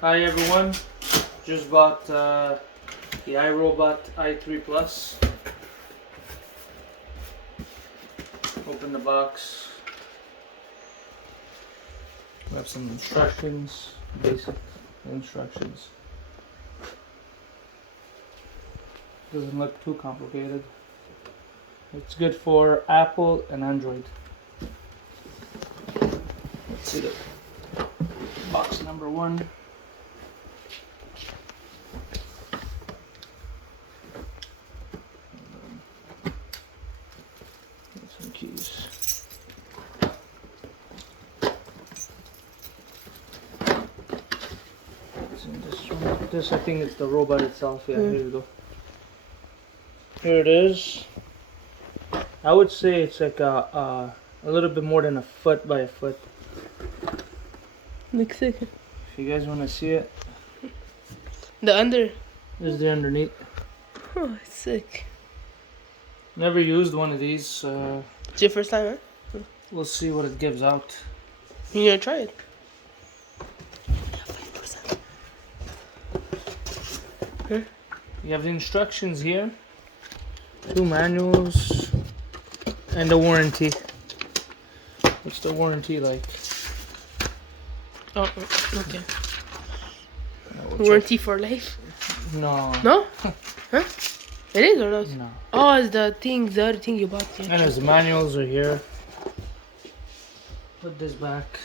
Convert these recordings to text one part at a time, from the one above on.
Hi everyone, just bought the iRobot i3 Plus. Open the box. We have some instructions, basic instructions. Doesn't look too complicated. It's good for Apple and Android. Let's see the box number 1. Some keys. This I think it's the robot itself. Yeah, here you go. Here it is. I would say it's like a little bit more than a foot by a foot. Looks sick. If you guys want to see it, The under. this is the underneath. Oh, it's sick. Never used one of these. It's your first time, huh? We'll see what it gives out. You gonna try it? Huh? You have the instructions here, 2 manuals, and the warranty. What's the warranty like? Oh, okay. We'll Warranty for life? No. No? Huh? It is or not? No. Oh, it's the other thing you bought. Yeah. And the manuals are here. Put this back.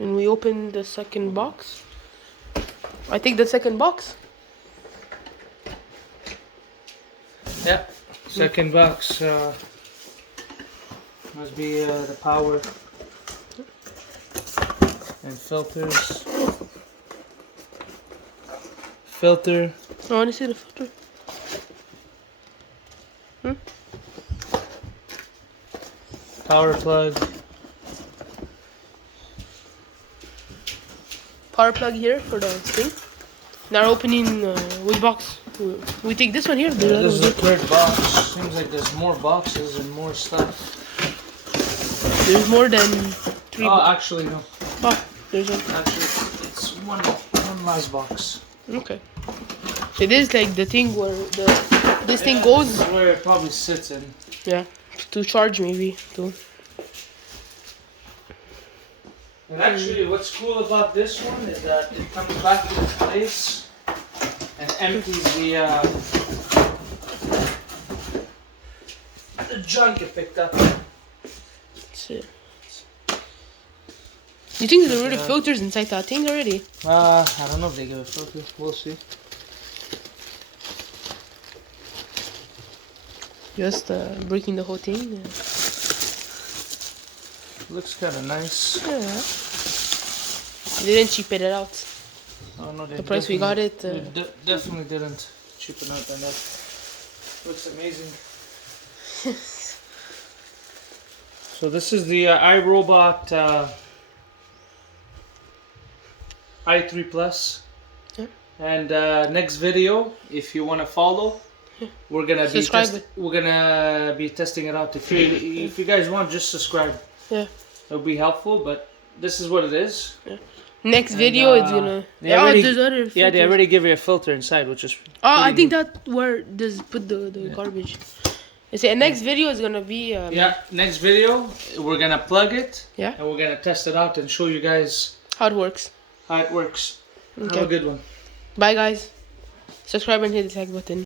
And we open the second box. I think the second box. Yeah. Second box must be the power and filters. Filter. I want to see the filter. Power plug. Power plug here for the thing. Now opening which box? We take this one here. Yeah, this is the third box. Seems like there's more boxes and more stuff. There's more than 3. Oh, actually no. Oh, there's one. Actually, it's one last box. Okay. It is like the thing where this thing goes. This is where it probably sits in. Yeah, to charge maybe too. And actually, what's cool about this one is that it comes back to its place and empties the junk it picked up. That's it. You think there are filters inside that thing already? I don't know if they give a filter. We'll see. Just breaking the whole thing. Looks kind of nice. Yeah. They didn't cheapen it out. Oh no, The price we got it. They definitely didn't cheapen out on that. Looks amazing. So this is the iRobot i3 Plus. Yeah. And next video, if you want to follow, we're gonna be testing it out. If you guys want, just subscribe. Yeah. It'll be helpful, but this is what it is. Yeah. Next video it's gonna. They already, there's other filters. yeah, they already give you a filter inside, which is. I think that where does put the garbage. I say next video is gonna be. Yeah, next video we're gonna plug it. Yeah. And we're gonna test it out and show you guys How it works. how it works. Okay. Have a good one. Bye guys. Subscribe and hit the tag button.